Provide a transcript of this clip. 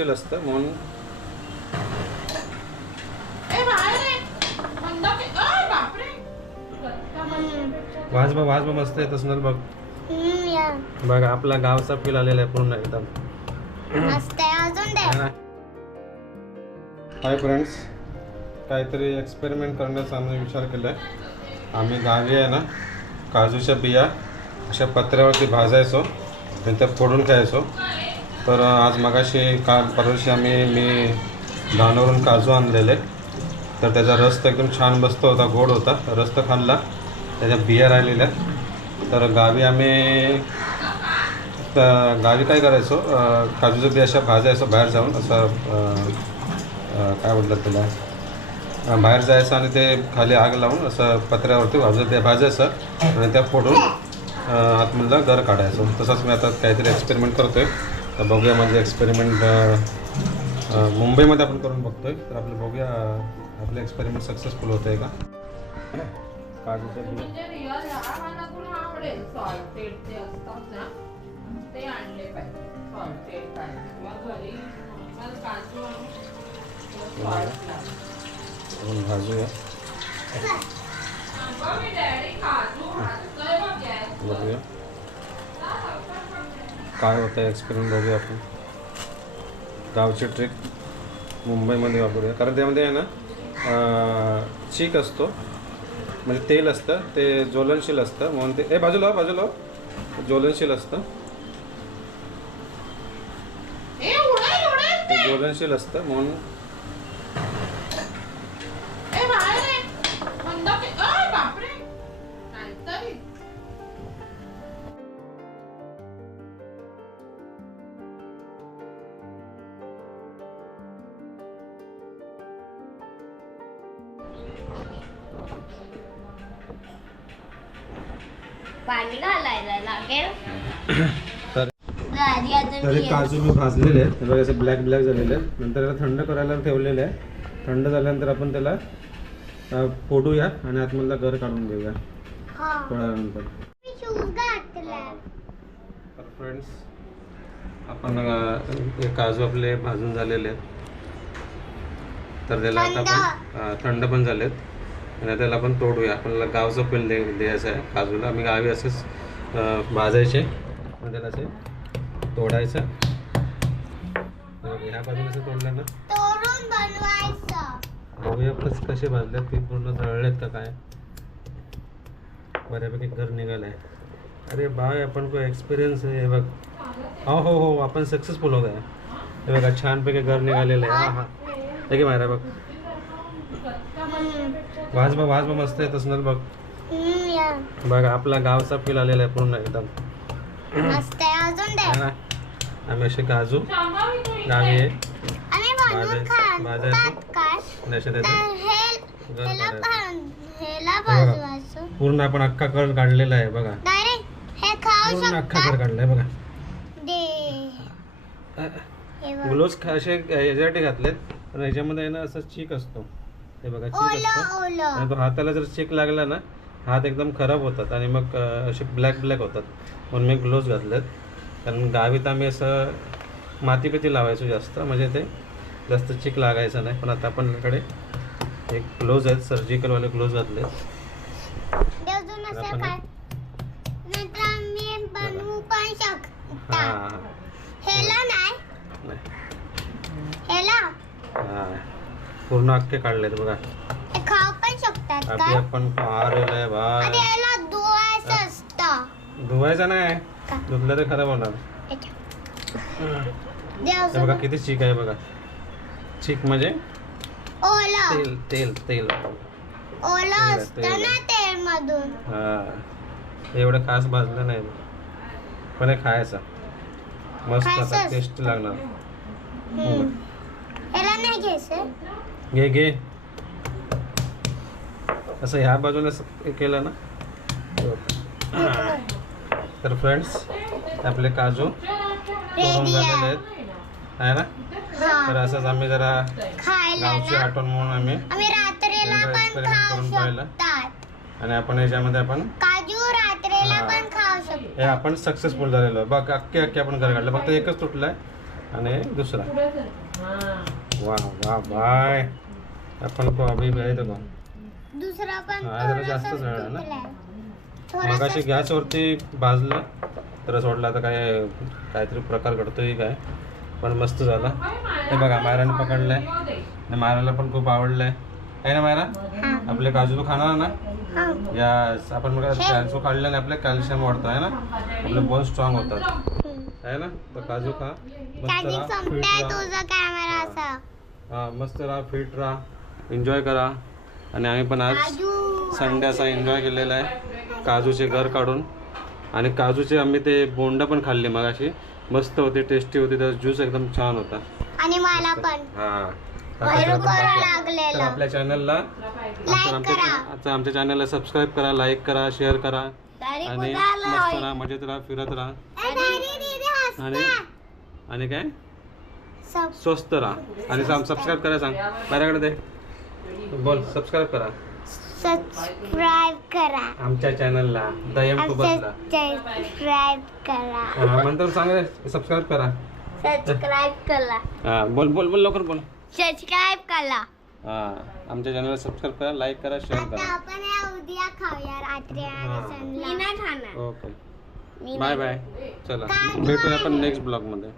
असतं म्हणून वाज बा मस्त येत असणार बघ. बघ आपला गावचा फील आलेला आहे पूर्ण एकदम मस्त आहे. अजून दे. हाय फ्रेंड्स, काहीतरी एक्सपेरिमेंट करण्याचा आम्ही विचार केला आहे. आम्ही गावी आहे ना काजूच्या बिया अशा पत्र्यावरती भाजायचो आणि त्या फोडून खायचो. तर आज मगाशी काल परवाशी मी धानावरून काजू आणलेले, तर त्याचा रस तर एकदम छान बसतो होता, गोड होता. रस तर खाल्ला, त्याच्या बिया राहिलेल्या. तर गावी आम्ही गावी काय करायचो, काजूच्या बिया अशा भाजायचो बाहेर जाऊन. असं काय म्हटलं त्याला, बाहेर जायचं आणि ते खाली आग लावून असं पत्र्यावरती भाजायचं आणि त्या फोडून आतमधलं गर काढायचो. तसंच मी आता काहीतरी एक्सपेरिमेंट करतो आहे. तर बघूया म्हणजे एक्सपेरिमेंट मुंबईमध्ये आपण करून बघतो आहे. तर आपलं बघूया आपलं एक्सपेरिमेंट सक्सेसफुल होतं आहे का. काजूच्या बिया आपण भाजूया. बघूया काय होतं आहे एक्सपेरिमेंट. बघूया आपण गावची ट्रिक मुंबईमध्ये वापरूया. कारण त्यामध्ये आहे ना चीक असतो, म्हणजे तेल असतं, ते ज्वलनशील असतं म्हणून ते बाजूला ज्वलनशील असतं, ते ज्वलनशील असतं म्हणून पाणी घालायला लागेल. तर काजू मी भाजलेले आहेत, हे बघा असे ब्लॅक झालेले आहेत. नंतर याला थंड करायला ठेवलेले आहे. थंड झाल्यानंतर आपण त्याला फोडूया आणि आतमधला गर काढून घेऊया थोड्यानंतर. तर फ्रेंड्स, आपण हे काजू आपले भाजून झालेले आहेत. तर त्याला आता आपण थंड पण झालेत आणि त्याला आपण तोडूया. आपल्याला गावचं फील द्यायचं आहे काजूला. आम्ही गावी असेच भाजायचे पण त्याला असे तोडायचं. ह्या बाजूला असं तोडलं ना, तोडून बनवायचं. बघूया प्लस कसे भाजलेत, ते पूर्ण जळलेत का काय. बऱ्यापैकी घर निघालं आहे. अरे बाय, आपण को एक्सपिरियन्स आहे. हे बघ, हो आपण सक्सेसफुल होत आहे. हे बघा छानपैकी घर निघालेलं आहे. हा हे की मायरा बघ, वाज बा मस्त येत असणार बघ. बघा आपला गावचा फील आलेला आहे पूर्ण एकदम मस्त आहे. अजून दे. आम्ही असे काजू गावी पूर्ण आपण अख्खा कर काढलेला आहे बघा. पूर्ण अख्खा कर काढलाय बघा. ग्लोव्स असे याच्यासाठी घातलेत, पण ह्याच्यामध्ये ना असं चीक असतो. हे बघा चीक असतो आणि तो हाताला जर चीक लागला ना, हात एकदम खराब होतात आणि मग असे ब्लॅक होतात. म्हणून मी ग्लोव्स घातलेत. कारण गावीत आम्ही असं माती लावायचो जास्त, म्हणजे ते जास्त चिक लागायचं नाही. पण आता आपणकडे एक ग्लोव्ज आहेत, सर्जिकलवाले ग्लोव्ज घातले. पूर्ण अख्खे काढलेत बघा. आपण धुवायचं नाही, धुतलं तर खराब होणार. बघा किती चीक आहे बघा. चीक म्हणजे तेल एवढं खास भाजलं नाही, पण हे खायचं मस्त. आता टेस्ट लागणार. घे असं ह्या बाजूने केलं ना. तर फ्रेंड्स, आपले काजू तोडून झालेले आहेत आहे ना. तर असंच आम्ही जरा गावची आठवण म्हणून आम्ही एक्सपेरिमेंट करून पाहिलं आणि आपण याच्यामध्ये आपण हे आपण सक्सेसफुल झालेलो. बघ अख्खे आपण घर काढलं, फक्त एकच तुटलाय. आणि दुसरा वा वा बाय आपण को अभी भेटतो का दुसरा पण हा, जरा जास्तच थोडासा वेळ आहे ना? सुकलाय. मग अशी गॅसवरती भाजलं तर सोडलं आता काय काहीतरी प्रकार घडतोय काय पण मस्त झाला. हे बघा मायराने पकडलंय आणि मायराला पण खूप आवडलंय आहे ना मायरा. हा. आपले काजू तू खाणार ना हा. या आपण बघा काजू खाल्ल्याने आपले कॅल्शियम वाढतं आहे ना आपले बोन स्ट्रॉंग होतात हम्म. आहे ना. तर काजू खा मस्त चार्जिंग राहा फिट संपताय राहा. तुझा कॅमेरा असा. हा मस्त राहा फिट राहा एन्जॉय करा. आणि आम्ही पण आज काजू संडे असा एन्जॉय केलेला आहे काजूचे घर काढून. आणि काजूचे आम्ही ते बोंड पण खाल्ले मगाशी मस्त होते टेस्टी होते त्याचा ज्यूस एकदम छान होता. आणि मला पण हा भरपूर तर लागलेलं. आपल्या चॅनलला लाईक करा. आमच्या चॅनलला सबस्क्राईब करा लाईक करा शेअर करा दारी आणि कुदाला मस्त होय. राहा मजेत राहा फिरत राहा ए, दारी दीदी आणि हसते. आणि काय सब स्वस्त राहा. आणि सबस्क्राईब करा सांग माझ्याकडे दे बोल सबस्क्राईब करा सबस्क्राईब करा. आमच्या चॅनलला दयम कुबतला सबस्क्राईब करा. म्हणतो सांग सबस्क्राईब करा. सबस्क्राईब करा. हा बोल बोल बोल लवकर बोल. सबस्क्राईब करा. हा आमच्या चॅनलला सबस्क्राईब करा लाईक करा शेअर आता करा. आपण या उद्या खाऊया रात्री आणि सणला. मी नाही खाणार. ओके बाय बाय चला भेटूया आपण नेक्स्ट ब्लॉग मध्ये.